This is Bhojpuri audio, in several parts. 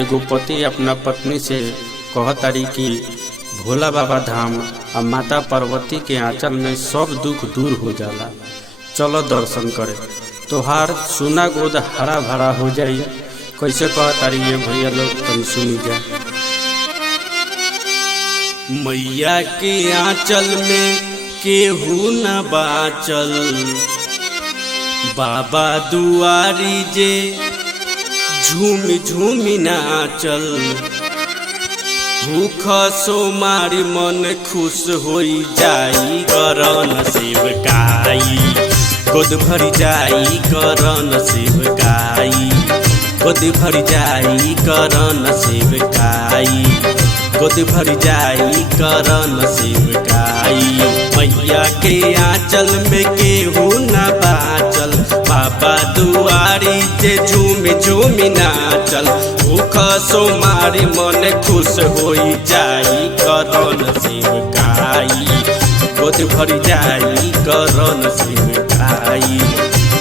एगो पति अपना पत्नी से कहतारी कि भोला बाबा धाम और माता पार्वती के आंचल में सब दुख दूर हो जाला, चलो दर्शन करे, तोहार सुना गोद हरा भरा हो जाई। कैसे कहतारी ये भैया लोग तुम सुनी जा। मैया के आंचल में केहू न बाचल, बाबा दुआरी जे झूम झूम नाचल, भूख सोमारी मन खुश होई जाई, करन सेवकाई गोद भर जाई, करन सेवकाई गोद भर जाई, करन सेवकाई गोद भर जाई, करन सेवकाई। मैया के आंचल में केहू न बाचल, बाबा दुआरी जे झूम झूम नाचल, भूख सोमारी मन खुश होई जाई, करन सेवकाई गोद भर जाई, करन सेवकाई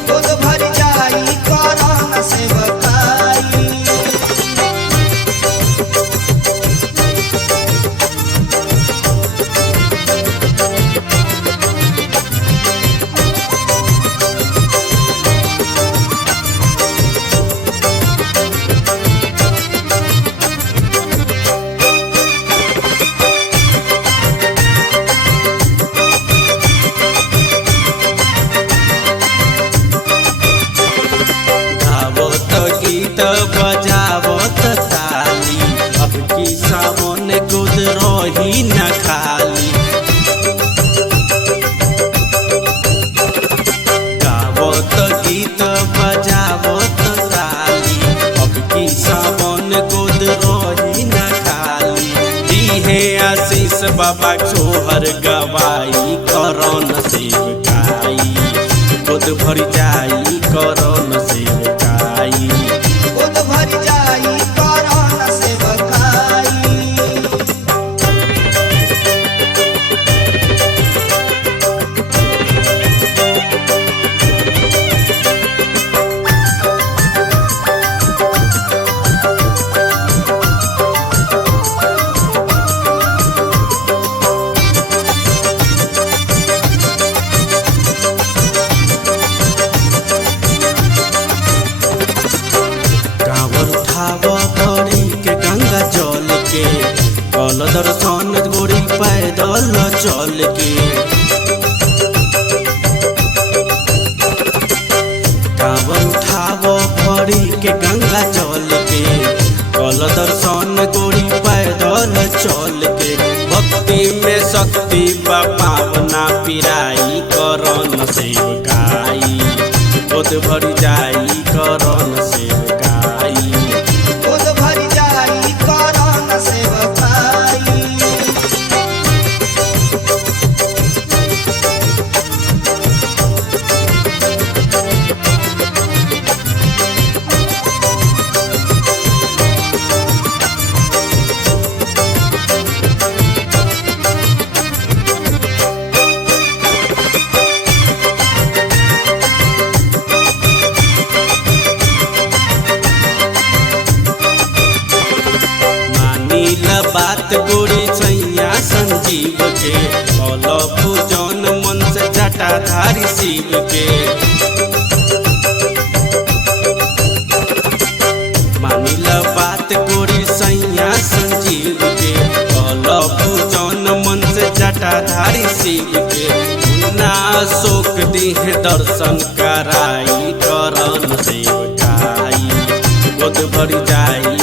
गोद भर जाई, करन सेवकाई। बजावत ताली, अब की सावन गोद रही न खाली, गावत गीत बजावत ताली, अब की सावन गोद रही न खाली। दीहे आशीष बाबा छोहर गवाई, करन सेवकाई गोद भर जाई, करन सेवकाई गोद भर जाई, करन सेवकाई। कल दर्शन गोरी पैदल चल के, कांवर उठाव भरी के गंगा चल के, कल दर्शन गोरी पैदल चल के। भक्ति में शक्ति बा पावना पिराई, करन सेवकाई गोद भर जाई, करन सेवकाई गोद भर जाई, करन सेवकाई। बात गोरी सैया संजीव के, कल पूजन मन से जटाधारी शिव के। मानिल बात गोरी सैया संजीव के, कल पूजन मन से जटाधारी शिव के। ना शोक दीह दर्शन कराई, करन सेवकाई गोद भर जाई,